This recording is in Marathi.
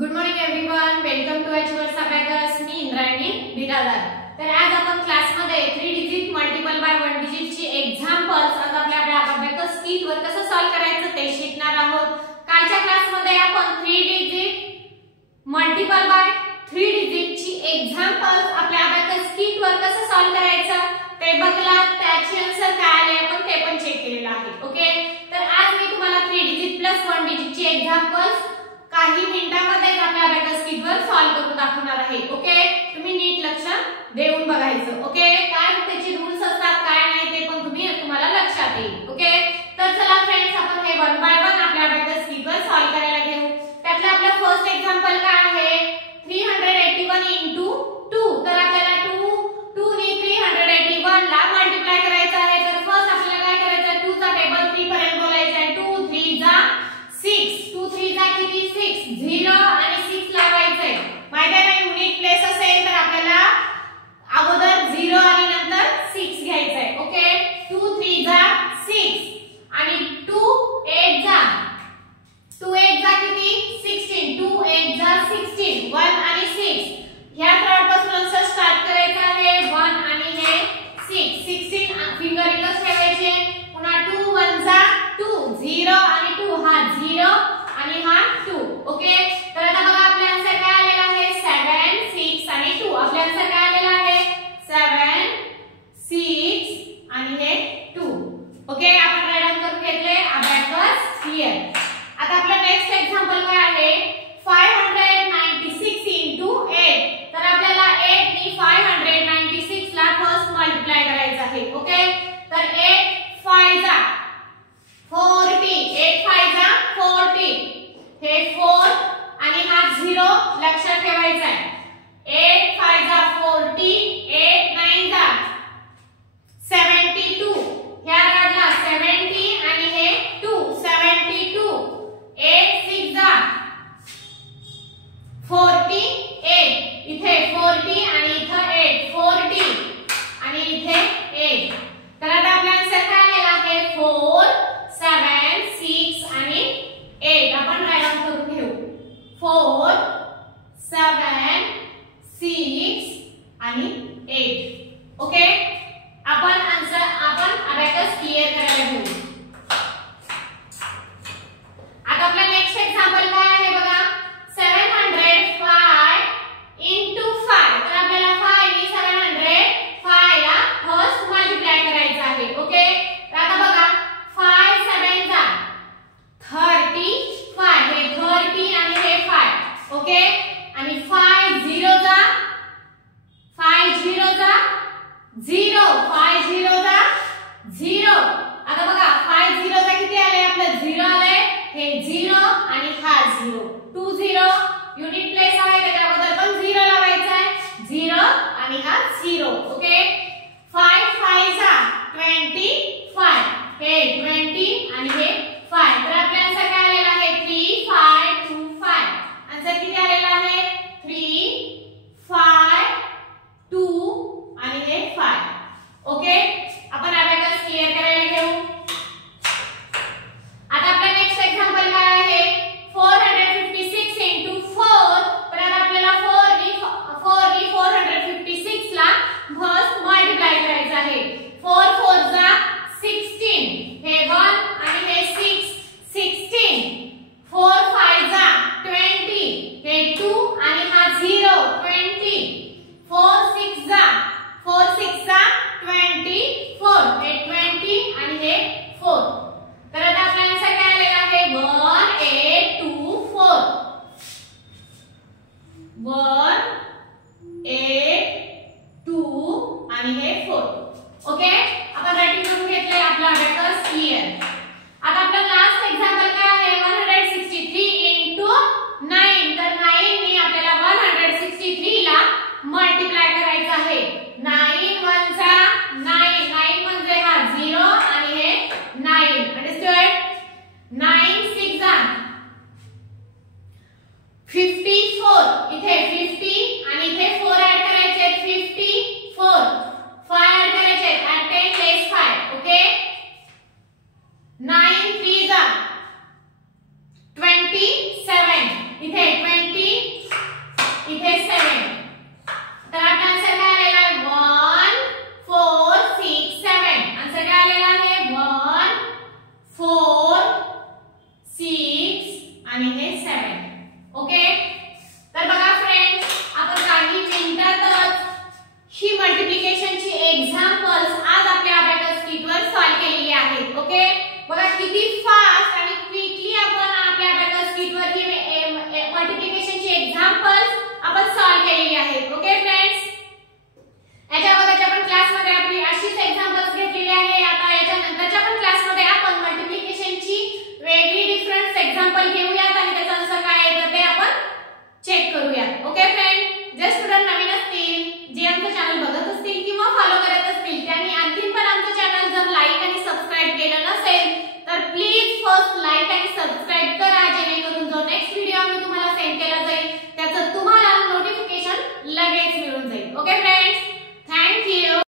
Good morning everyone, welcome to एचवर्स अबॅकस. मी इंद्रायणी बिरादार. तर आज आपण क्लासमध्ये 3 डिजिट मल्टिपल बाय 1 डिजिट ची एक्झाम्पल्स आज आपल्या अबॅकस किट वर कसं सॉल्व करायचं ते शिकणार आहोत. कालच्या क्लासमध्ये आपण 3 डिजिट मल्टिपल बाय 3 डिजिट ची एक्झाम्पल्स आपल्या अबॅकस किट वर कसं सॉल्व करायचं ते बघला. त्याचे आन्सर काय आले आपण ते पण चेक केलेलं आहे. ओके, तर आज मी तुम्हाला 3 डिजिट प्लस 1 डिजिट ची एक्झाम्पल्स काही मिनिटांमध्ये आपल्या अबॅकस किट वर सॉल्व करून दाखवणार आहे. ओके, तुम्ही नीट लक्ष देऊन बघायचं. ओके, काय त्याचे रूल्स असतात काय नाही ते पण तुम्हाला लक्षात येईल. ओके, तर चला फ्रेंड्स, आपण हे 1 बाय 1 आपल्या अबॅकस किट वर सॉल्व करायला घेऊ. त्यातलं आपलं फर्स्ट एक्झाम्पल काय आहे 381 into 2. तर आपल्याला 2 ने 381 ला मल्टिप्लाय करायचं आहे. तर फर्स्ट आपल्याला काय करायचं 2 चा टेबल 3 पर्यंत बोलायचा आहे. 2 3 जा 6, 2 3 जा किती 6, 0 आणि 6 लावायचंय. माहिती आहे युनिट प्लेस असेल तर आपल्याला अगोदर 0 आणि नंतर 6 घ्यायचंय. ओके, 2 3 जा 6 आणि 2 8 जा 2 8 जा किती 16, 2 8 जा 16, 1 आणि 6 ह्या थर्ड पासून आन्सर स्टार्ट करायचा आहे. 1 आणि हे 6, 16 फिंगर इथं ठेवायचे. पुन्हा 2 1 जा 2, 0 आणि 2 हा 0 आणि हा 2. ओके, तर आता बघा आपला आन्सर काय आलेला आहे 7 6 आणि 2. आपला आन्सर काय आलेला आहे 7 6 आणि हे 2. ओके, आपण राईट डाउन करून घेतले. Abacus clear. आता आपला नेक्स्ट एक्झाम्पल काय आहे 596 into 8. तर आपल्याला 8 ने 596 ला फर्स्ट मल्टिप्लाय करायचं आहे. ओके, तर 8 5 जा 40, 8 5 जा 40, हे 4 आणि हा 0 लक्षात ठेवायचा आहे. 8 5 जा 40, 8 9 जा 72, ह्या काढला 70 आणि हे 2 72, 8 6 जा 48, इथे 40 आणि इथे 8 40 आणि इथे 8. तर आता आपला आन्सर काय आलेला आहे 4 7 6 आणि 8. आपण राईट डाउन करून घेऊ 4 7 6 आणि 8. ओके, आपण अबॅकस क्लियर करायला घेऊ. आता आपला नेक्स्ट एक्झाम्पल काय आहे बघा 705 into 5. तर आपल्याला 5 ने 705 ला फर्स्ट मल्टिप्लाय करायचं आहे. ओके, तर आता बघा 5 7 जा 35, हे 30 आणि हे 5. ओके, आणि 5 0 जा 5 0 जा 0, 5 0 जा 0. आता बघा 5 0 जा किती आले आपलं 0 आले. हे 0 आणि हा 0, 2 0 युनिट प्लेस आहे त्याच्या अगोदर पण 0 लावायचा आहे. 0 आणि हा 0. ओके, 5 5 जा 25, हे 20 आणि हे 5. तर आपला आन्सर काय आलेला आहे 3 5 2 5. आन्सर किती आलेला आहे 3 5 2 आणि हे 5. ओके, आपण अबॅकस क्लियर करायला घेऊ. आता आपला नेक्स्ट एक्झाम्पल काय आहे 456 into 4. तर आता आपल्याला 4 ने 456 ला फर्स्ट मल्टिप्लाय करायचं आहे. 4 4 जा 16, हे 1 आणि हे 6 16, 4 5 जा 20, हे 2 आणि हा 0 20, 4 6 जा 24, हे 20 आणि हे 4. तर आता आपला आन्सर काय आलेला आहे 1 8 2 4, 1 8 2 आणि हे 4. ओके, आपण रायटिंग करून घेतलंय. आपला अबॅकस क्लियर. आता आपला लास्ट एक्झाम्पल काय आहे 163 into 9. तर 9 ने आपल्याला 163 ला मल्टिप्लाय करायचं आहे. 9 1 जा 9, 9 म्हणजे हा 0 आणि हे 9. अंडरस्टूड. 9 6 जा 54, इथे 50 आणि इथे 4 ऍड करायचे 54, 5 ऍड करायचे at 10 place 5. ओके, 9 3 जा 27, इथे 20 ओके, तर बघा फ्रेंड्स, आपण काही मिनिटातच ही मल्टिप्लिकेशनची एक्झाम्पल्स आज आपल्या अबॅकस किटवर सॉल्व केलेली आहेत. ओके, बघा किती फास्ट आणि क्विकली आपण आपल्या अबॅकस किटवर ही मल्टिप्लिकेशनची एक्झाम्पल्स आपण सॉल्व केलेली आहेत. ओके फ्रेंड्स, याच्या अगोदरच्या आपण क्लासमध्ये आपली अशीच एक्झाम्पल्स